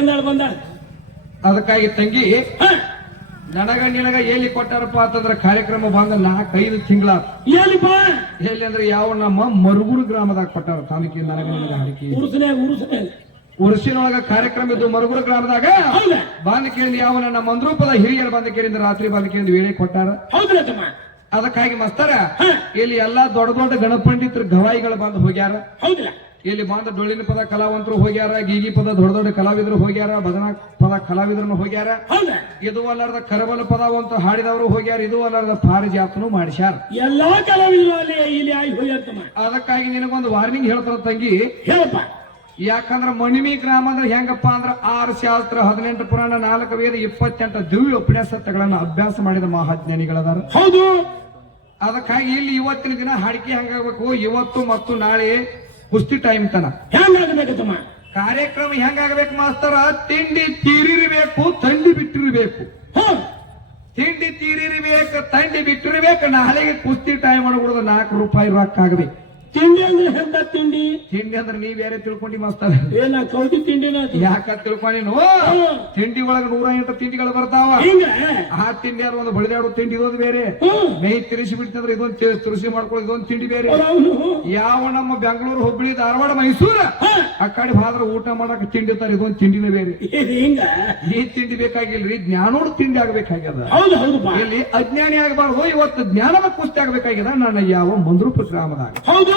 ಬಂದಾಳ ಬಂದಾಳ. ಅದಕ್ಕಾಗಿ ತಂಗಿ ನನಗ ನಿನಗ ಎಲ್ಲಿ ಕೊಟ್ಟಾರಪ್ಪ ಅಂತಂದ್ರೆ ಕಾರ್ಯಕ್ರಮ ಬಂದ ನಾಲ್ಕೈದು ತಿಂಗಳ ಎಲ್ಲಿಪ್ಪ ಎಲ್ಲಿ ಅಂದ್ರೆ ಯಾವ ನಮ್ಮ ಮರುಗುರು ಗ್ರಾಮದಾಗ ಕೊಟ್ಟಾರ ತಾಲೂಕಿನ ನನಗ ನಿನಗ ಹಡಿಕೆ ಉರುಸನೆ ಉರುಸನೆ. ಉರ್ಸಿನೊಳಗ ಕಾರ್ಯಕ್ರಮ ಇದ್ದು ಮರುಗುರು ಗ್ರಾಮದಾಗ? ಬಂದ ಕೇಳಿ ಯಾವ ನನ್ನ ಮಂದ್ರೂಪದ ಹಿರಿಯರು ಬಂದ ಕೇಳಿಂದ ರಾತ್ರಿ ಬಂದ ಕೇಳಿದ ವೇಳೆ ಕೊಟ್ಟಾರ? ಅದಕ್ಕಾಗಿ ಮಸ್ತಾರ ಇಲ್ಲಿ ಎಲ್ಲಾ ದೊಡ್ಡ ದೊಡ್ಡ ಗಣಪಂಡಿತರು ಗವಾಯಿಗಳು ಬಂದು ಹೋಗ್ಯಾರ. ಹೌದ್ರ. ಇಲ್ಲಿ ಬಂದ ಡೊಳ್ಳಿನ ಪದ ಕಲಾವಂತರು ಹೋಗ್ಯಾರ ಗೀಗಿ ಪದ ದೊಡ್ಡ ದೊಡ್ಡ ಕಲಾವಿದರು ಹೋಗ್ಯಾರ ಭಜನಾ ಪದ ಕಲಾವಿದರನ್ನು ಹೋಗ್ಯಾರ. ಇದು ಅಲ್ಲಾರ್ದ ಕರಬಲ ಪದವಂತ ಹಾಡಿದವರು ಹೋಗ್ಯಾರ ಇದು ಅಲ್ಲಾರ್ದ ಪಾರಿಜಾತನು ಮಾಡಿಸ್ಯಾರ. ಎಲ್ಲಾ ಕಲಾವಿದರು ಅದಕ್ಕಾಗಿ ನಿನಗೊಂದು ವಾರ್ನಿಂಗ್ ಹೇಳ್ತಾರ ತಂಗಿ. ಹೇಳಪ್ಪ. ಯಾಕಂದ್ರ ಮಣಿಮಿ ಗ್ರಾಮ ಅಂದ್ರೆ ಹೆಂಗಪ್ಪ ಅಂದ್ರ ಆರು ಶಾಸ್ತ್ರ ಹದಿನೆಂಟು ಪುರಾಣ ನಾಲ್ಕು ವೇದ ಇಪ್ಪತ್ತೆಂಟು ದಿವ್ಯ ಉಪನ್ಯಾಸಗಳನ್ನು ಅಭ್ಯಾಸ ಮಾಡಿದ ಮಹಾಜ್ಞಾನಿಗಳದಾರ. ಹೌದು. ಅದಕ್ಕಾಗಿ ಇಲ್ಲಿ ಇವತ್ತಿನ ದಿನ ಹಾಡಿಕೆ ಹಂಗಾಗಬೇಕು? ಇವತ್ತು ಮತ್ತು ನಾಳೆ ಕುಸ್ತಿ ಟೈಮ್ ತನ. ಹೆಂಗಾಗಬೇಕು ತಮ್ಮ? ಕಾರ್ಯಕ್ರಮ ಹೆಂಗಾಗಬೇಕು ಮಾಸ್ತರ? ತಿಂಡಿ ತೀರಿರಬೇಕು ತಂಡಿ ಬಿಟ್ಟಿರಬೇಕು. ತಿಂಡಿ ತೀರಿರಬೇಕು ತಂಡಿ ಬಿಟ್ಟಿರಬೇಕು ನಾಳೆಗೆ ಕುಸ್ತಿ ಟೈಮ್ ಮಾಡ್ಬಿಡೋದು ನಾಲ್ಕು ರೂಪಾಯಿ ರೊಕ್ಕ ಆಗಬೇಕು. ತಿಂಡಿ ಅಂದ್ರೆ ಎಂತ ತಿಂಡಿ? ತಿಂಡಿ ಅಂದ್ರೆ ನೀವ್ ಬೇರೆ ತಿಳ್ಕೊಂಡಿ ಮಸ್ತಾರ ಏನ ಕೌದಿ ತಿಂಡಿನ ಯಾಕ ತಿಳ್ಕೊಂಡಿ ತಿಂಡಿ ಒಳಗ ನೂರ ಎಂಟು ತಿಂಡಿಗಳು ಬರ್ತಾವ. ಹಿಂಗ? ಆ ತಿಂಡಿ ಅಂದ್ರೆ ಒಂದು ಬಳಿದಾಡೋ ತಿಂಡಿ ಇದೊಂದು ಬೇರೆ. ಮೈ ತಿರುಸಿ ಬಿಡ್ತಂದ್ರೆ ಇದೊಂದು ತಿರುಸಿ ಮಾಡ್ಕೊಳ್ಳಿ ಇದೊಂದು ತಿಂಡಿ ಬೇರೆ. ಯಾವ ನಮ್ಮ ಬೆಂಗಳೂರು ಹುಬ್ಬಳ್ಳಿ ಧಾರವಾಡ ಮೈಸೂರ ಆ ಕಡೆ ಹೋದ್ರ ಊಟ ಮಾಡಕ್ ತಿಂಡಿ ತರ ಇದೊಂದು ತಿಂಡಿನೇ ಬೇರೆ. ಹಿಂಗ? ಈ ತಿಂಡಿ ಬೇಕಾಗಿಲ್ರಿ ಜ್ಞಾನೋಡ್ ತಿಂಡಿ ಆಗ್ಬೇಕಾಗ್ಯದ. ಇಲ್ಲಿ ಅಜ್ಞಾನಿ ಆಗಬಾರ್ದು ಇವತ್ತು ಜ್ಞಾನದ ಕುಸ್ತಿ ಆಗ್ಬೇಕಾಗ್ಯದ ನನ್ನ ಯಾವ ಮಂದ್ರೂಪ ಗ್ರಾಮದಾಗ ಹೌದು.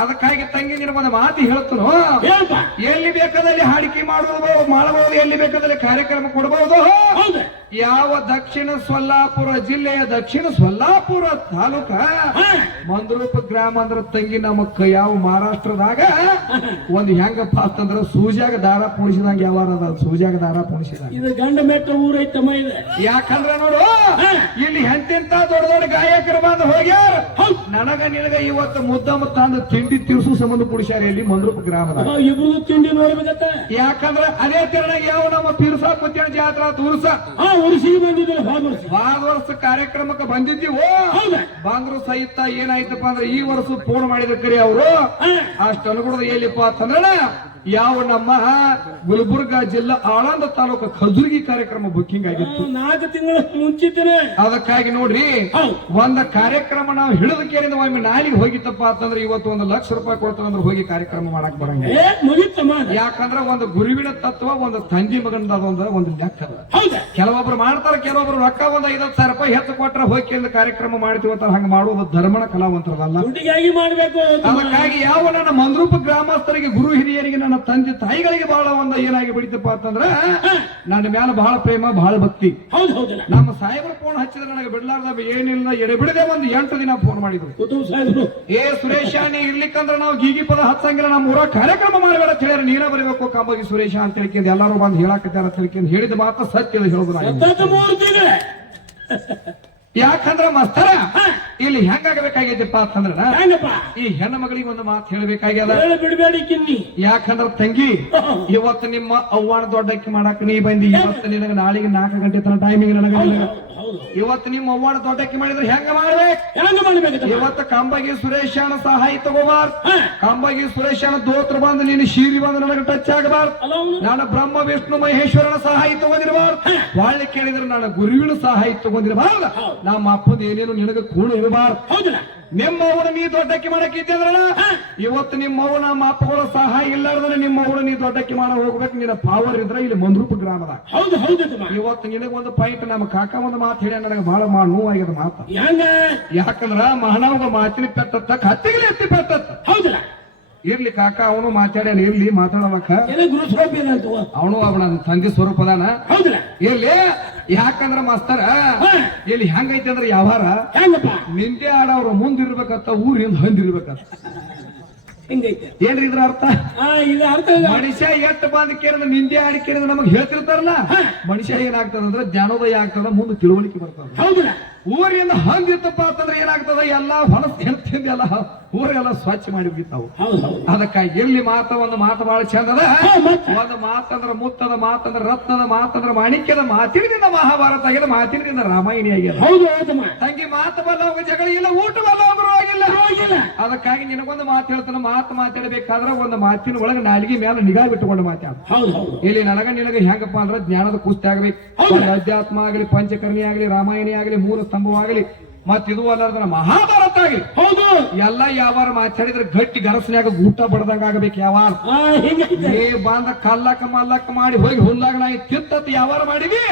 ಅದಕ್ಕಾಗಿ ತಂಗಿ ನಿನಗೊಂದು ಮಾತು ಹೇಳ್ತನು. ಎಲ್ಲಿ ಬೇಕಾದಲ್ಲಿ ಹಾಡಿಕೆ ಮಾಡಬಹುದು ಮಾಡಬಹುದು ಎಲ್ಲಿ ಬೇಕಾದಲ್ಲಿ ಕಾರ್ಯಕ್ರಮ ಕೊಡಬಹುದು? ಹೌದ. ಯಾವ ದಕ್ಷಿಣ ಸೊಲ್ಲಾಪುರ ಜಿಲ್ಲೆಯ ದಕ್ಷಿಣ ಸೊಲ್ಲಾಪುರ ತಾಲೂಕ? ಮಂದ್ರೂಪ ಗ್ರಾಮ ಅಂದ್ರ ತಂಗಿ ನಮ್ಮ ಯಾವ ಮಹಾರಾಷ್ಟ್ರದಾಗ? ಒಂದ್ ಹೆಂಗಪ್ಪ ಅಂತಂದ್ರ ಸೂಜಾಗ ದಾರ ಪುಣಿಸಿದಂಗ ಯಾವ ಅದ ಸೂಜಾಗ ದಾರ ಪುಣಿಸಿದಂಗ. ಇದು ಗಂಡ ಮೆಟ್ಟ ಊರೈತಮ್ಮ ಇದೆ. ಯಾಕಂದ್ರ ನೋಡು ಇಲ್ಲಿ ಎಂತೆಂತ ದೊಡ್ಡ ದೊಡ್ಡ ಗಾಯಕರು ಬಂದು ಹೋಗ್ಯಾರ. ನನಗ ನಿನಗ ಇವತ್ತು ಮುದ್ದಮ್ಮ ತಂದು ತಿಂಡಿ ತಿರ್ಸು ಸಂಬಂಧ ಪುಡಿಸ್ಯಾರ ಇಲ್ಲಿ ಮಂದ್ರೂಪ ಗ್ರಾಮದ ಇಬ್ರು ತಿಂಡಿ ನೋಡ್ಬೇಕತ್ತ. ಯಾಕಂದ್ರೆ ಅದೇ ತೆರಣ ಯಾವ ನಮ್ಮ ತಿರುಸಾ ಕುತ್ತಿನ ಜಾತ್ರಾ ತೂರ್ಸ ಉರ್ಸಿಗೆ ಬಂದಿದ್ದಿಲ್ಲ ಹೋದ ವರ್ಷ. ಕಾರ್ಯಕ್ರಮಕ್ಕೆ ಬಂದಿದ್ದೀವೋ? ಬಂದ್ರು ಸಹಿತ ಏನಾಯ್ತಪ್ಪ ಅಂದ್ರೆ ಈ ವರ್ಷ ಫೋನ್ ಮಾಡಿದ ಕರಿ ಅವರು. ಅಷ್ಟು ಅನುಗುಣದ ಎಲ್ಲಿಪ್ಪ ಅಂತಂದ್ರ ಯಾವ ನಮ್ಮ ಗುಲ್ಬರ್ಗ ಜಿಲ್ಲಾ ಆಳಂದ ತಾಲೂಕು ಖಜುರ್ಗಿ ಕಾರ್ಯಕ್ರಮ ಬುಕ್ಕಿಂಗ್ ಆಗಿತ್ತು. ನಾಲ್ಕು ತಿಂಗಳ ಮುಂಚಿತನೇ. ಅದಕ್ಕಾಗಿ ನೋಡ್ರಿ ಒಂದ ಕಾರ್ಯಕ್ರಮ ನಾವು ಹಿಡಿದ ಕೇಳಿದ ಒಮ್ಮೆ ನಾಲಿಗೆ ಹೋಗಿತ್ತಪ್ಪ ಅಂತಂದ್ರೆ ಇವತ್ತು ಒಂದು ಲಕ್ಷ ರೂಪಾಯಿ ಕೊಡ್ತಾನಂದ್ರೆ ಹೋಗಿ ಕಾರ್ಯಕ್ರಮ ಮಾಡಕ್ ಬರಂಗ. ಯಾಕಂದ್ರ ಒಂದು ಗುರುವಿನ ತತ್ವ ಒಂದು ತಂದಿ ಮಗನದ ಒಂದು ಒಂದು ಲೆಕ್ಕ ಅದ. ಕೆಲವೊಬ್ರು ಮಾಡ್ತಾರ ಕೆಲವೊಬ್ರು ರೊಕ್ಕ ಒಂದ್ ಐದತ್ತು ಸಾವಿರ ರೂಪಾಯಿ ಹೆಚ್ಚು ಕೊಟ್ರೆ ಹೋಗಿ ಕಾರ್ಯಕ್ರಮ ಮಾಡ್ತೀವಿ ಅಂತ ಹಂಗ ಮಾಡುವುದು ಧರ್ಮಣ ಕಲಾವಂತರದಲ್ಲ. ಅದಕ್ಕಾಗಿ ಯಾವ ನನ್ನ ಮಂದ್ರೂಪ ಗ್ರಾಮಸ್ಥರಿಗೆ ಗುರು ಹಿರಿಯರಿಗೆ ನನ್ನ ತಂದೆ ತಾಯಿಗಳಿಗೆ ಬಹಳ ಒಂದು ಏನಾಗಿ ಬಿಡಿತಪ್ಪ ಅಂತಂದ್ರೆ ನನ್ನ ಮ್ಯಾಲ ಬಹಳ ಪ್ರೇಮ ಬಹಳ ಭಕ್ತಿ. ಹೌದು ನಮ್ಮ ಸಾಹೇಬರು ಫೋನ್ ಹಚ್ಚಿದ್ರೆ ನನಗೆ ಬಿಡಲಾರ್ದ ಏನಿಲ್ಲ ಎಡೆ ಬಿಡದೆ ಒಂದು ಎಂಟು ದಿನ ಫೋನ್ ಮಾಡಿದ್ರು. ಸಾಹೇಬರು. ಏ ಸುರೇಶ ನೀ ಇರ್ಲಿಕ್ಕಂದ್ರೆ ನಾವು ಗೀಗಿ ಪದ ಹತ್ಸಂಗಿಲ್ಲ ನಮ್ಮ ಊರ ಕಾರ್ಯಕ್ರಮ ಮಾಡಬೇಡ ಕೇಳಿದ್ರೆ ನೀರ ನೀನ ಬರಬೇಕು ಕಂಬಗಿ ಸುರೇಶ ಅಂತ ಹೇಳ್ಕೊಂಡು ಎಲ್ಲಾರು ಬಂದು ಹೇಳಕತ್ತಾರ ಅಂತ ಹೇಳ್ಕೊಂಡು ಹೇಳಿದ ಮಾತ್ರ ಸತ್ಯ ಹೇಳುದು ನಾನು. ಯಾಕಂದ್ರ ಮಸ್ತರ ಇಲ್ಲಿ ಹೆಂಗಾಗಬೇಕಾಗೈತಿಪ್ಪ ಅಂತಂದ್ರ ಈ ಹೆಣ್ಣು ಮಗಳಿಗೆ ಒಂದು ಮಾತು ಹೇಳಬೇಕಾಗ್ಯದ. ಹೇಳಿ ಬಿಡಬೇಡಿ ಕಿನ್ನಿ. ಯಾಕಂದ್ರ ತಂಗಿ ಇವತ್ತು ನಿಮ್ಮ ಅವ್ವಾಣ ದೊಡ್ಡಕ್ಕೆ ಮಾಡಾಕ ನೀ ಬಂದಿ. ಇವತ್ತು ನಿನಗ ನಾಳೆಗೆ ನಾಲ್ಕು ಗಂಟೆ ತನ ಟೈಮಿಂಗ್ ನನಗ ಇವತ್ತು ನಿಮ್ಮ ಅವ್ವಾಡ ದೊಡ್ಡಕ್ಕೆ ಮಾಡಿದ್ರೆ ಹೆಂಗ ಮಾಡ್ಬೇಕು? ಹೆಂಗ ಮಾಡ್ಬೇಕು ಇವತ್ತು ಕಂಬಗಿ ಸುರೇಶನ ಸಹಾಯ ತಗೋಬಾರ್ದು. ಕಂಬಗಿ ಸುರೇಶನ ದೋತ್ರ ಬಂದು ನೀನು ಶೀರಿ ಬಂದು ನನಗೆ ಟಚ್ ಆಗಬಾರ್ದು. ನಾನು ಬ್ರಹ್ಮ ವಿಷ್ಣು ಮಹೇಶ್ವರನ ಸಹಾಯ ತಗೊಂಡಿರಬಾರ್ದು. ಒಳ್ಳೆ ಕೇಳಿದ್ರೆ ನಾನು ಗುರುವಿನ ಸಹಾಯ ತಗೊಂಡಿರಬಾರ್ದು. ನಮ್ಮ ಅಪ್ಪದ ಏನೇನು ನಿನಗೆ ಕೂಡ ಇರಬಾರ್ದು. ಹೌದಲ್ಲ ನಿಮ್ಮ ಅವನ ನೀ ದೊಡ್ಡಕ್ಕಿ ಮಾಡಕ್ ಅಂದ್ರಣ ಇವತ್ತು ನಿಮ್ಮ ಅವ್ವ ನಮ್ಮ ಅಪ್ಪಗಳ ಸಹಾಯ ಇಲ್ಲಾರ್ದ್ರೆ ನಿಮ್ಮ ಅವನ ನೀ ದೊಡ್ಡಕ್ಕಿ ಮಾಡ ಹೋಗ್ಬೇಕು. ನಿನ್ನ ಪಾವರ್ ಇದ್ರೆ ಇಲ್ಲಿ ಮಂದ್ರೂಪ ಗ್ರಾಮದ ಹೌದು ಹೌದು ಇವತ್ತು ನಿನಗೆ ಒಂದು ಪಾಯಿಂಟ್ ನಮ್ಮ ಕಾಕ ಒಂದು ಮಾತು ಹೇಳಿ ನನಗೆ ಬಹಳ ಮಾ ನೋವಾಗ್ಯದ ಮಾತು. ಯಾಕಂದ್ರ ಮಹಾನವಗ ಮಾತಿನ ಪೆಟ್ಟತ್ತ ಹತ್ತಿಗೆ ಎತ್ತಿ ಪೆಟ್ಟತ್ತ ಹೌದಲ್ಲ? ಇರ್ಲಿ ಕಾಕ ಅವನು ಮಾತಾಡ್ಯಾನ ಇರ್ಲಿ ಮಾತಾಡಬೇಕ ಅವನು ಅವನ ತಂದೆ ಸ್ವರೂಪದಾನ. ಇರ್ಲಿ. ಯಾಕಂದ್ರ ಮಾಸ್ತರ ಇಲ್ಲಿ ಹೆಂಗೈತಿ ಅಂದ್ರೆ ವ್ಯವಹಾರ? ನಿಂದೆ ಆಡವ್ರ ಮುಂದಿರ್ಬೇಕತ್ತ ಊರಿಂದ ಹಂದಿರ್ಬೇಕಂತ. ಹಿಂಗೈತೆ. ಏನ್ರಿ ಇದ್ರ ಅರ್ಥ? ಆ, ಇದು ಅರ್ಥ. ಮನುಷ್ಯ ಎಷ್ಟು ಬಂದ್ ಕೇಳಿದ್ರೆ ನಿಂದೆ ಆಡಿ ಕೇಳಿದ್ರೆ ನಮಗ್ ಹೇಳ್ತಿರ್ತಾರಲ್ಲ? ಮನುಷ್ಯ ಏನಾಗ್ತದ ಅಂದ್ರೆ ಜ್ಞಾನೋದಯ ಆಗ್ತದ ಮುಂದೆ ತಿಳುವಳಿಕೆ ಬರ್ತದ ಹೌದಲ್ಲ. ಊರಿಂದ ಹಂಗಿತ್ತಪ್ಪ ಅಂತಂದ್ರೆ ಏನಾಗ್ತದ? ಎಲ್ಲಾ ಹೊಲಸ್ ತಿಂದ ಎಲ್ಲ ಊರೆಲ್ಲ ಸ್ವಚ್ಛ ಮಾಡಿ ಹೌದು ಹೌದು. ಅದಕ್ಕಾಗಿ ಎಲ್ಲಿ ಮಾತ ಒಂದು ಮಾತು ಬಹಳ ಚಂದದ ಅದ? ಹಾ, ಮತ್ತೆ? ಒಂದು ಮಾತಂದ್ರ ಮುತ್ತದ ಮಾತಂದ್ರ ರತ್ನದ ಮಾತಂದ್ರ ಮಾಣಿಕ್ಯದ ಮಾತಿನಿಂದ ಮಹಾಭಾರತ ಆಗ್ಯದ ಮಾತಿನಿಂದ ರಾಮಾಯಣಿ ಆಗ್ಯದ ಹೌದು ಹೌದಮ್ಮ ತಂಗಿ ಮಾತು ಬಲ್ಲವಾಗ ಜಗಳ ಇಲ್ಲ ಊಟ ಬಲ್ಲವಾಗ ಹೋಗಿಲ್ಲ. ಅದಕ್ಕಾಗಿ ನಿನಗೊಂದು ಮಾತು ಹೇಳ್ತಾನೆ. ಮಾತು ಮಾತಾಡಬೇಕಾದ್ರೆ ಒಂದು ಮಾತಿನ ಒಳಗೆ ನಾಲಿಗೆ ಮೇಲೆ ನಿಗಾ ಬಿಟ್ಟುಕೊಂಡು ಮಾತಾಡ. ಹೌದು ಹೌದು. ಇಲ್ಲಿ ನನಗ ನಿನಗೆ ಹೆಂಗಪ್ಪ ಅಂದ್ರೆ ಜ್ಞಾನದ ಕುಸ್ತಿ ಆಗ್ಬೇಕು. ಒಂದು ಅಧ್ಯಾತ್ಮ ಆಗಲಿ ಪಂಚಕರ್ಣಿ ಆಗಲಿ ರಾಮಾಯಣಿ ಆಗಲಿ ಮೂರು ಸ್ತಂಭವಾಗಲಿ ಮತ್ ಇದು ಅಲ್ಲದ್ರ ಮಹಾಭಾರತ ಆಗಿ ಹೌದು. ಎಲ್ಲ ಯಾವಾರ ಮಾತಾಡಿದ್ರೆ ಗಟ್ಟಿ ಗರಸನ್ಯಾಗ ಊಟ ಬಡದಂಗ ಆಗಬೇಕು ಯಾವಾರ ಏ ಬಂದ ಕಲ್ಲಕ್ಕ ಮಲ್ಲಕ್ಕ ಮಾಡಿ ಹೋಗಿ ಹುಲ್ಲಾಗ ನಾ ತಿತ್ತತ್ ಯಾವಾರ ಮಾಡಿವಿ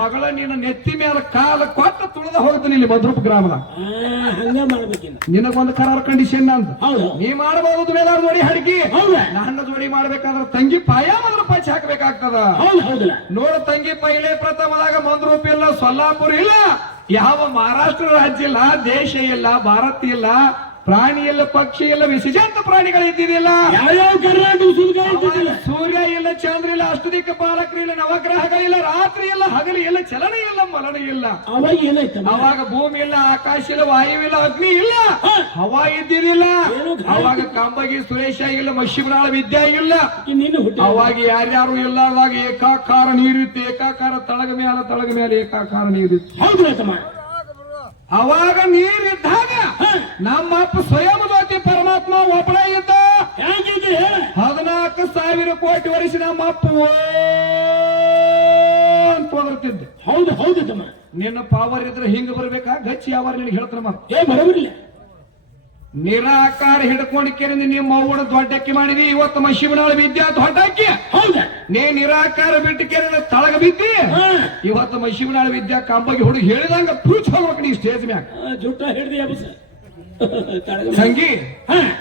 ಮಗಳ ನಿನ್ನ ನೆತ್ತಿ ಮೇಲೆ ಕಾಲ ಕೊಟ್ಟ ತುಳಿದ ಹೋಗ್ತಾನೆ ಇಲ್ಲಿ ಮದ್ರೂಪ ಗ್ರಾಮದ ನಿನಗೊಂದು ಕರಾರ್ ಕಂಡೀಷನ್ ಅಂತ ಹೌದು. ನೀ ಮಾಡಬಹುದು ಮೇಲಾರ ಜೋಡಿ ಹಡಗಿ. ನನ್ನ ಜೋಡಿ ಮಾಡ್ಬೇಕಾದ್ರೆ ತಂಗಿ ಪಾಯ ಮೊದಲು ಪಂಚ ಹಾಕ್ಬೇಕಾಗ್ತದ. ನೋಡು ತಂಗಿ ಪೈಲೆ ಪ್ರಥಮದಾಗ ಮಂದ್ರೂಪ ಇಲ್ಲ ಸೊಲ್ಲಾಪುರ ಇಲ್ಲ. ಯಾವ ಮಹಾರಾಷ್ಟ್ರ ರಾಜ್ಯ ಇಲ್ಲ ದೇಶ ಇಲ್ಲ ಭಾರತ ಇಲ್ಲ ಪ್ರಾಣಿ ಎಲ್ಲ ಪಕ್ಷಿ ಎಲ್ಲ ವಿಸರ್ಜಂತ ಪ್ರಾಣಿಗಳು ಇದ್ದಿದ್ದಿಲ್ಲ. ಯಾವ್ಯಾವ ಕರ್ನಾಟಕ ಸೂರ್ಯ ಇಲ್ಲ ಚಂದ್ರ ಇಲ್ಲ ಅಷ್ಟದಿಕ್ಕ ಪಾಲಕರು ಇಲ್ಲ ನವಗ್ರಹಗಳಿಲ್ಲ ರಾತ್ರಿ ಇಲ್ಲ ಹಗಲಿ ಇಲ್ಲ ಚಲನೆ ಇಲ್ಲ ಮಲನ ಇಲ್ಲ. ಅವಾಗ ಏನಾಯ್ತ? ಅವಾಗ ಭೂಮಿ ಇಲ್ಲ ಆಕಾಶ ಇಲ್ಲ ವಾಯು ಇಲ್ಲ ಅಗ್ನಿ ಇಲ್ಲ. ಹವಾ ಇದ್ದಿದ್ದಿಲ್ಲ. ಅವಾಗ ಕಂಬಗಿ ಸುರೇಶ ಇಲ್ಲ ಮಶಿಮನಾಳ ವಿದ್ಯಾ ಇಲ್ಲ. ಅವಾಗ ಯಾರ್ಯಾರು ಇಲ್ಲ ಅವಾಗ ಏಕಾಕಾರ ನೀರಿತ್ತು ಏಕಾಕಾರ ತಳಗ ಮೇಲೆ ತಳಗ ಮೇಲೆ ಏಕಾಕಾರ ನೀರಿತ್ತು ಅವಾಗ ನೀರಿದ್ದಾಗ ನಮ್ಮ ಅಪ್ಪ ಸ್ವಯಂ ಜ್ಯೋತಿ ಪರಮಾತ್ಮ ಒಬ್ಬಳೇ ಇದ್ದ. ಹೇಗಿದ್ದೆ ಹದಿನಾಲ್ಕು ಸಾವಿರ ಕೋಟಿ ವರ್ಷ ನಮ್ಮ ಅಪ್ಪ ಓ ಅಂತ ಹೋದರ್ತಿದ್ದ ಹೌದು ಹೌದು ತಮ್ಮ. ನಿನ್ನ ಪಾವರ್ ಇದ್ರೆ ಹಿಂಗ ಬರ್ಬೇಕಾ? ಗಚ್ಚಿ ಯಾವ ನಿನಗೆ ಹೇಳ್ತಾರೆ ಏ ಬರೋಬರಿಲ್ಲ ನಿರಾಕಾರ ಹಿಡ್ಕೊಂಡು ನಿಮ್ಮ ಅವ್ವನ ದೊಡ್ಡಕ್ಕಿ ಮಾಡಿದಿ. ಇವತ್ತು ಮಶಿಬನಾಳ ವಿದ್ಯಾ ದೊಡ್ಡಕ್ಕಿ ಹೌದ? ನೀ ನಿರಾಕಾರ ಬಿಟ್ಟು ಕೇಳಿದ್ರೆ ತಳಗ ಬಿದ್ದಿ. ಇವತ್ತು ಮಶಿಬನಾಳ ವಿದ್ಯಾ ಕಂಬಗಿ ಹುಡುಗಿ ಹೇಳಿದಂಗ ಪೂಚ್ ಹೋಗ್ಬೇಕು ನೀ ಸ್ಟೇಜ್ ಮ್ಯಾಗ. ಜುಟ್ಟ ಹಿಡ್ದಿ ಸಂಗಿ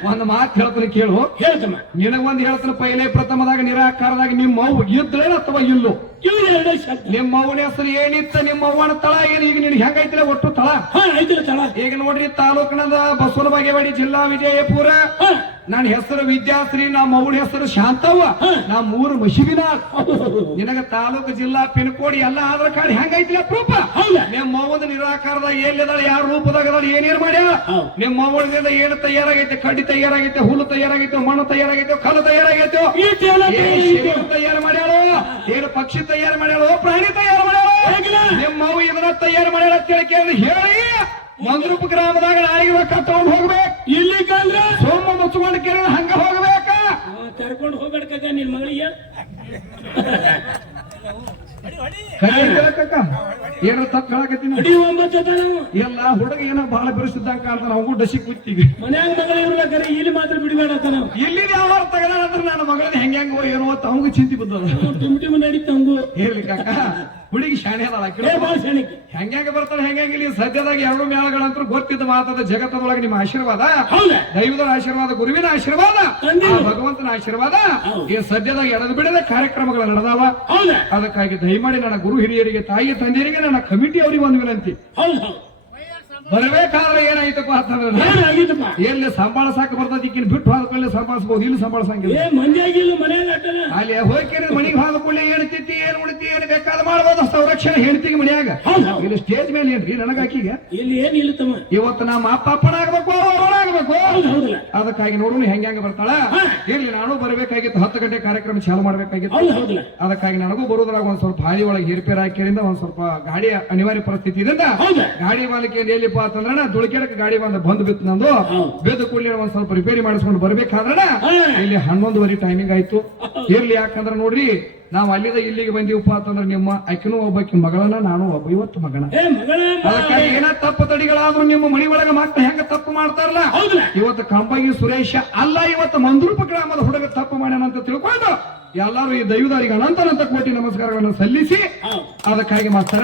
ಒಂದ್ ಒಂದು ಮಾತು ಹೇಳ್ತಾನೆ ಕೇಳು. ಹೇಳ್ತಮ್ಮ. ನಿನಗೊಂದು ಹೇಳ್ತಾನೆ ಪೈಲೆ ಪ್ರಥಮದಾಗ ನಿರಾಕಾರದಾಗ ನಿಮ್ಮ ಇದ್ರೇನ ಅಥವಾ ಇಲ್ಲೋ? ಇವು ಎರಡೇ ಶಬ್ದ ನಿಮ್ಮ ಅವನ ಹೆಸರು ಏನಿತ್ತ? ನಿಮ್ಮ ಅವ್ವನ ತಳ ಏನು? ಈಗ ನೀನು ಹೆಂಗೈತಿಲ್ಲ? ಒಟ್ಟು ತಳ. ಹಾ ಐತಿಲ್ಲ ತಳ. ಈಗ ನೋಡ್ರಿ ತಾಲೂಕಿನದ ಬಸವನ ಬಾಗೇವಾಡಿ ಜಿಲ್ಲಾ ವಿಜಯಪುರ. ಹಾ. ನನ್ನ ಹೆಸರು ವಿದ್ಯಾಶ್ರೀ ನಮ್ಮ ಅವಳ ಹೆಸರು ಶಾಂತವ್ವ. ನಾ ಮೂರು ಮಶಿಬಿನ ನಿನಗ ತಾಲೂಕು ಜಿಲ್ಲಾ ಪಿನ್ ಕೋಡ್ ಎಲ್ಲ ಆಧಾರ್ ಕಾರ್ಡ್ ಹೆಂಗೈತಿಲ್ಲ ಪ್ರೂಫ ನಿಮ್ಮ ಅವ್ವನ ನಿರಾಕಾರದಾಗ ಎಲ್ಲಿದಾಳ ಯಾವ ರೂಪದಾಗ ಅದಾಳ ಏನೇನ್ ಮಾಡ್ಯಾಳ? ಹೌದು. ನಿಮ್ಮ ಅವ್ವನಿಂದ ಏನು ತಯಾರಾಗೈತೆ? ಕಡ್ಡಿ ತಯಾರಾಗೈತೆ? ಹುಲ್ಲು ತಯಾರಾಗೈತೆ? ಮಣ್ಣು ತಯಾರಾಗೈತೆ? ಕಲ್ಲು ತಯಾರಾಗೈತೆ? ತಯಾರು ಮಾಡ್ಯಾಳು? ಏನು ಪಕ್ಷಿ ತಯಾರು ಮಾಡ್ಯಾಳು? ಪ್ರಾಣಿ ತಯಾರು ಮಾಡ್ಯಾಳು? ಹೇಗಿಲ್ಲ? ನಿಮ್ಮ ಅವು ಇದನ್ನ ತಯಾರು ಮಾಡ್ಯಾಳ ಅಂತ ಹೇಳಿ ಹೇಳಿ. ಮಂದ್ರೂಪ ಗ್ರಾಮದಾಗ ನಾಯಿಗೆ ತಗೊಂಡ್ ಹೋಗ್ಬೇಕು. ಇಲ್ಲಿ ಕಂದ್ರ ಸೋಮ ಮುಚ್ಕೊಂಡು ಕೇಳಿ ಹಂಗ ಹೋಗ್ಬೇಕ? ಕರ್ಕೊಂಡು ಹೋಗ್ಬೇಡ ನಿನ್ ಮಗಳಿಗೆ? ಏನೋ ತಪ್ಪು ಹೇಳಕತ್ತೀನಿ ಅಡಿ ಒಂಬತ್ತು ಅದ ಎಲ್ಲ ಹುಡುಗ ಏನೋ ಬಹಳ ಬಿರುಸಿದ್ದ ಕಾಣ್ತಾನ ಅವು ಡಸಿ ಕೂತೀವಿ ಮನ್ಯಾಗ ಮಗಳ ಇರ್ಬೇಕಾರೆ ಇಲ್ಲಿ ಮಾತ್ರ ಬಿಡಬೇಡ ಅಂತ ನಾವು. ಇಲ್ಲಿ ಯಾವ ತಗದ ಅಂದ್ರೆ ನನ್ನ ಮಗಳನ್ನ ಹೆಂಗ ಹೆಂಗ ಏನೋ ಅಂತ ಚಿಂತೆ ಚಿಂತಿ ಬಿದ್ದದ ಟಿಮ್ ಟುಮ್ ನಡೀತ ಹಂಗು ಹೇಳಿ ಕಾಕ. ಹುಡುಗಿ ಶಾಣೆ ಹೆಂಗ ಬರ್ತಾನೆ ಹೆಂಗಿಲ್ಲ ಇಲ್ಲಿ? ಸದ್ಯದಾಗ ಎರಡು ಮೇಳಗಳಂತೂ ಗೊತ್ತಿದ್ದ ಮಾತದ ಜಗತ್ತದೊಳಗೆ ನಿಮ್ಮ ಆಶೀರ್ವಾದ? ದೈವದ ಆಶೀರ್ವಾದ ಗುರುವಿನ ಆಶೀರ್ವಾದ ಭಗವಂತನ ಆಶೀರ್ವಾದ. ಈ ಸದ್ಯದಾಗ ಎಡದು ಬಿಡದ ಕಾರ್ಯಕ್ರಮಗಳು ನಡೆದಾವ? ಅದಕ್ಕಾಗಿ ದಯಮಾಡಿ ನನ್ನ ಗುರು ಹಿರಿಯರಿಗೆ ತಾಯಿ ತಂದೆಯರಿಗೆ ನನ್ನ ಕಮಿಟಿ ಅವರಿಗೆ ಒಂದು ವಿನಂತಿ. ಬರಬೇಕಾದ್ರೆ ಏನಾಯ್ತಪ್ಪ ಅಂತಂದ್ರೆ ಎಲ್ಲಿ ಸಂಭಾಳಿಸಾಕ ಬರ್ತದ ಈಗಿನ ಬಿಟ್ಟು ಹಾಕೊಳ್ಳಿ ಸಂಭಾಳಿಸಬಹುದು ಇಲ್ಲಿ ಸಂಭಾಳಿಸಂಗಿಲ್ಲ ಅಲ್ಲಿ ಹೋಗಿ ಮನೆಗೆ ಹೋದ ಕೂಡಲೇ ಏನ್ ತಿತ್ತಿ ಏನ್ ಉಳಿತಿ ಏನ್ ಬೇಕಾದ ಮಾಡ್ಬೋದು ಸಂರಕ್ಷಣೆ ಹೇಳ್ತೀವಿ ಮನ್ಯಾಗ. ಇಲ್ಲಿ ಸ್ಟೇಜ್ ಮೇಲೆ ಏನ್ರಿ ನನಗಾಕಿಗೆ? ಇಲ್ಲಿ ಏನ್ ಇಲ್ಲ ತಮ್ಮ. ಇವತ್ತು ನಮ್ಮ ಅಪ್ಪ ಅಪ್ಪನಾಗ್ಬೇಕು ಹೌದಲ್ಲ. ಅದಕ್ಕಾಗಿ ನೋಡೋಣ ಹೆಂಗ ಹೆಂಗ ಬರ್ತಾಳ? ಇಲ್ಲಿ ಇರ್ಲಿ ನಾನು ಬರಬೇಕಾಗಿತ್ತು ಹತ್ತು ಗಂಟೆ ಕಾರ್ಯಕ್ರಮ ಚಾಲು ಮಾಡ್ಬೇಕಾಗಿತ್ತು. ಹೌದಲ್ಲ. ಅದಕ್ಕಾಗಿ ನನಗೂ ಬರೋದ್ರಾಗ ಒಂದ್ ಸ್ವಲ್ಪ ಹಾದಿ ಒಳಗೆ ಹೇರ್ಪೇರ್ ಹಾಕಿರಿಂದ ಒಂದ್ ಸ್ವಲ್ಪ ಗಾಡಿ ಅನಿವಾರ್ಯ ಪರಿಸ್ಥಿತಿ ಇದರಿಂದ ಗಾಡಿ ಮಾಲಿಕ ಎಲ್ಲಿಪ್ಪ ಅಂತಂದ್ರ ದುಳಿಕೆಡಕ್ ಗಾಡಿ ಬಂದ ಬಂದ್ ಬಿತ್ತು ನಂದು. ಬೇದ ಕೂಡಲೇ ಒಂದ್ ಸ್ವಲ್ಪ ರಿಪೇರಿ ಮಾಡಿಸ್ಕೊಂಡು ಬರ್ಬೇಕಾದ್ರಣ. ಇಲ್ಲಿ ಹನ್ನೊಂದುವರೆ ಟೈಮಿಂಗ್ ಆಯ್ತು. ಇರ್ಲಿ ಯಾಕಂದ್ರ ನೋಡ್ರಿ ನಾವು ಅಲ್ಲಿಂದ ಇಲ್ಲಿಗೆ ಬಂದೀವಪ್ಪ ಅಂತಂದ್ರೆ ನಿಮ್ಮ ಅಕ್ಕಿನೂ ಒಬ್ಬಾಕಿ ಮಗಳನ್ನ ನಾನು ಒಬ್ಬ ಇವತ್ತು ಮಗನ. ಅದಕ್ಕಾಗಿ ಏನ ತಪ್ಪು ತಡಿಗಳಾದ್ರೂ ನಿಮ್ಮ ಮನಿ ಒಳಗ ಮಕ್ಳು ಹೆಂಗ ತಪ್ಪು ಮಾಡ್ತಾರಲ್ಲ? ಇವತ್ತು ಕಂಬಗಿ ಸುರೇಶ ಅಲ್ಲ ಇವತ್ತು ಮಂದ್ರೂಪ ಗ್ರಾಮದ ಹುಡುಗ ತಪ್ಪು ಮಾಡ್ಯಾನಂತ ತಿಳ್ಕೊಂಡು ಎಲ್ಲರೂ ಈ ದೈವದಾರಿಗೆ ಅನಂತನಂತ ಕೋಟಿ ನಮಸ್ಕಾರಗಳನ್ನು ಸಲ್ಲಿಸಿ ಅದಕ್ಕಾಗಿ ಮಾಸ್ತರ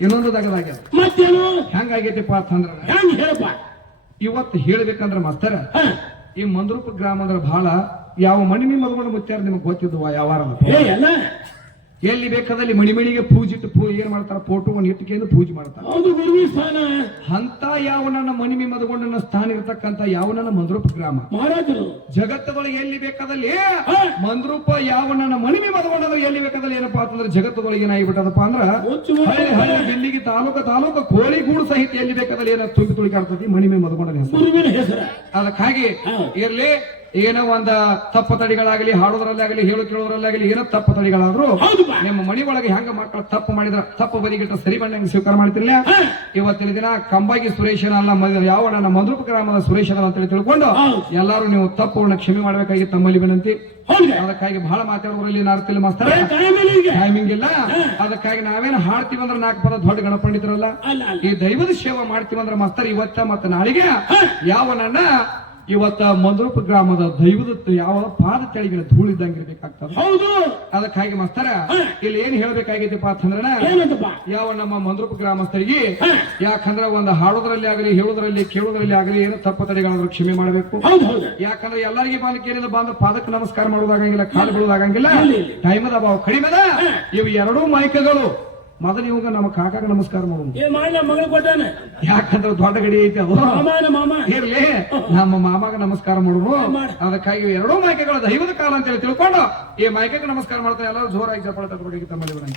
ಇನ್ನೊಂದು ತಗದಾಗ್ಯದ ಮತ್ತೇನು? ಹೆಂಗಾಗೈತಿಪ್ಪ ಅಂತಂದ್ರ? ಇವತ್ತು ಹೇಳ್ಬೇಕಂದ್ರ ಮಾಸ್ತರ ಈ ಮಂದ್ರೂಪ ಗ್ರಾಮದ ಅಂದ್ರೆ ಬಹಳ ಯಾವ ಮಣಿಮಿ ಮದುಕೊಂಡು ಮುಚ್ಚಾರ ನಿಮಗೆ ಗೊತ್ತಿದ್ವ ಯಾವಾರ ಎಲ್ಲ. ಎಲ್ಲಿ ಬೇಕಾದಲ್ಲಿ ಮಣಿಮಣಿಗೆ ಪೂಜಿಟ್ಟು ಪೂ ಏನ್ ಮಾಡ್ತಾರ? ಫೋಟೋ ಒಂದು ಇಟ್ಟಿಗೆ ಪೂಜೆ ಮಾಡ್ತಾರ. ಹೌದು ಗುರುವಿ ಸ್ಥಾನ ಅಂತ ಯಾವ ನನ್ನ ಮಣಿಮಿ ಮದಗೊಂಡನ ಸ್ಥಾನ ಇರತಕ್ಕಂತ ಯಾವ ನನ್ನ ಮಂದ್ರೂಪ ಗ್ರಾಮ? ಮಹಾರಾಜರು. ಜಗತ್ತದೊಳಗೆ ಎಲ್ಲಿ ಬೇಕಾದಲ್ಲಿ ಮಂದ್ರೂಪ ಯಾವ ನನ್ನ ಮಣಿಮಿ ಮದುಗೊಂಡ ಎಲ್ಲಿ ಬೇಕಾದಲ್ಲಿ ಏನಪ್ಪಾ ಅಂತಂದ್ರೆ ಜಗತ್ತದೊಳಗೆ ಏನಾಗಿಬಿಟ್ಟದಪ್ಪ ಅಂದ್ರ ಬೆಲ್ಲಿಗೆ ಹಳ್ಳಿ ಹಳ್ಳಿ ಬಿಲ್ಲಿಗೆ ತಾಲೂಕ ತಾಲೂಕ ಕೋಳಿಗೂಡು ಸಹಿತ ಎಲ್ಲಿ ಬೇಕಾದಲ್ಲಿ ಏನ ತುಳಿ ತುಳಿಕಾಡ್ತತಿ ಮಣಿಮಿ ಮದಗೊಂಡನ ಹೆಸರು? ಅದಕ್ಕಾಗಿ. ಇರ್ಲಿ ಏನೋ ಒಂದ ತಪ್ಪು ತಡಿಗಳಾಗಲಿ ಹಾಡೋದ್ರಲ್ಲಿ ಆಗಲಿ ಹೇಳು ಕೇಳೋದ್ರಲ್ಲಿ ಆಗಲಿ ಏನೋ ತಪ್ಪು ತಡಿಗಳಾದ್ರು ನಿಮ್ಮ ಮನಿ ಒಳಗೆ ಹೆಂಗ ಮಕ್ಕಳು ತಪ್ಪು ಮಾಡಿದ್ರ ತಪ್ಪು ಬದಿಗಿಟ್ಟ ಸರಿ ಬಣ್ಣ ಸ್ವೀಕಾರ ಮಾಡ್ತಿರ್ಲಿಲ್ಲ? ಇವತ್ತಿನ ದಿನ ಕಂಬಾಗಿ ಸುರೇಶನ ಅಲ್ಲ ಯಾವ ನನ್ನ ಮಧುರಪ ಗ್ರಾಮದ ಸುರೇಶನ ಅಂತೇಳಿ ತಿಳ್ಕೊಂಡು. ಎಲ್ಲಾರು ನೀವು ತಪ್ಪುಗಳನ್ನ ಕ್ಷಮೆ ಮಾಡ್ಬೇಕಾಗಿ ತಮ್ಮಲ್ಲಿ ವಿನಂತಿ. ಅದಕ್ಕಾಗಿ ಬಹಳ ಮಾತಾಡೋದ್ರಲ್ಲಿ ನಾರ್ತಿಲ್ಲ ಮಾಸ್ತರ? ಟೈಮಿಂಗ್ ಇಲ್ಲ. ಅದಕ್ಕಾಗಿ ನಾವೇನು ಹಾಡ್ತೀವಿ ಅಂದ್ರೆ ನಾಲ್ಕು ಪದ ದೊಡ್ಡ ಗಣಪಂಡಿತರಲ್ಲ ಈ ದೈವದ ಸೇವೆ ಮಾಡ್ತೀವಿ ಅಂದ್ರೆ ಮಾಸ್ತರ್ ಇವತ್ತ ಮತ್ತೆ ನಾಳೆಗೆ ಯಾವ ನನ್ನ ಇವತ್ತ ಮಂದ್ರೂಪ ಗ್ರಾಮದ ದೈವದ ಯಾವ ಪಾದ ತಳಿಗಳ ಧೂಳಿದ್ದಂಗೆ ಇರ್ಬೇಕಾಗ್ತದ. ಹೌದು. ಅದಕ್ಕಾಗಿ ಮಾಸ್ತರ ಇಲ್ಲಿ ಏನ್ ಹೇಳ್ಬೇಕಾಗೈತಿಪ್ಪ ಅಂತಂದ್ರ ಯಾವ ನಮ್ಮ ಮಂದ್ರೂಪ ಗ್ರಾಮಸ್ಥರಿಗೆ. ಯಾಕಂದ್ರ ಒಂದು ಹಾಡೋದ್ರಲ್ಲಿ ಆಗಲಿ ಹೇಳೋದ್ರಲ್ಲಿ ಕೇಳೋದ್ರಲ್ಲಿ ಆಗಲಿ ಏನೋ ತಪ್ಪು ತಡೆಗಳಾದ್ರೂ ಕ್ಷಮೆ ಮಾಡಬೇಕು? ಯಾಕಂದ್ರೆ ಎಲ್ಲರಿಗೆ ಬಾಲಕ್ಕೆ ಏನಿಲ್ಲ ಬಂದ ಪಾದಕ್ಕೆ ನಮಸ್ಕಾರ ಮಾಡೋದಾಗಂಗಿಲ್ಲ ಕಾಲು ಬೀಳೋದಾಗಂಗಿಲ್ಲ. ಟೈಮದ ಅಭಾವ ಕಡಿಮೆ ಇವು ಎರಡೂ ಮೈಕಗಳು. ಮೊದಲು ಇವಾಗ ನಮ್ಮ ಕಾಕಾಗ ನಮಸ್ಕಾರ ಮಾಡೋಣ. ಏನ್ ಮಾಡ್ಲ ಮಗಳು ಕೊಟ್ಟಾನೆ ಯಾಕಂದ್ರೆ ದೊಡ್ಡ ಗಡಿ ಐತೆ ಅದು. ಮಾಮನ ಮಾಮ. ಇರ್ಲಿ ನಮ್ಮ ಮಾಮಾಗ ನಮಸ್ಕಾರ ಮಾಡೋದು ಮಾಡು. ಅದಕ್ಕಾಗಿ ಎರಡೂ ಮೈಕೆಗಳ ದೈವದ ಕಾಲ ಅಂತ ಹೇಳಿ ತಿಳ್ಕೊಂಡು ಈ ಮೈಕೆಗೆ ನಮಸ್ಕಾರ ಮಾಡ್ತಾ ಎಲ್ಲರೂ ಜೋರಾಗಿ ಜಪಳ ತಟ್ಟಬೇಕಾಗಿ ತಮ್ಮಲ್ಲಿ ನೋಡಿ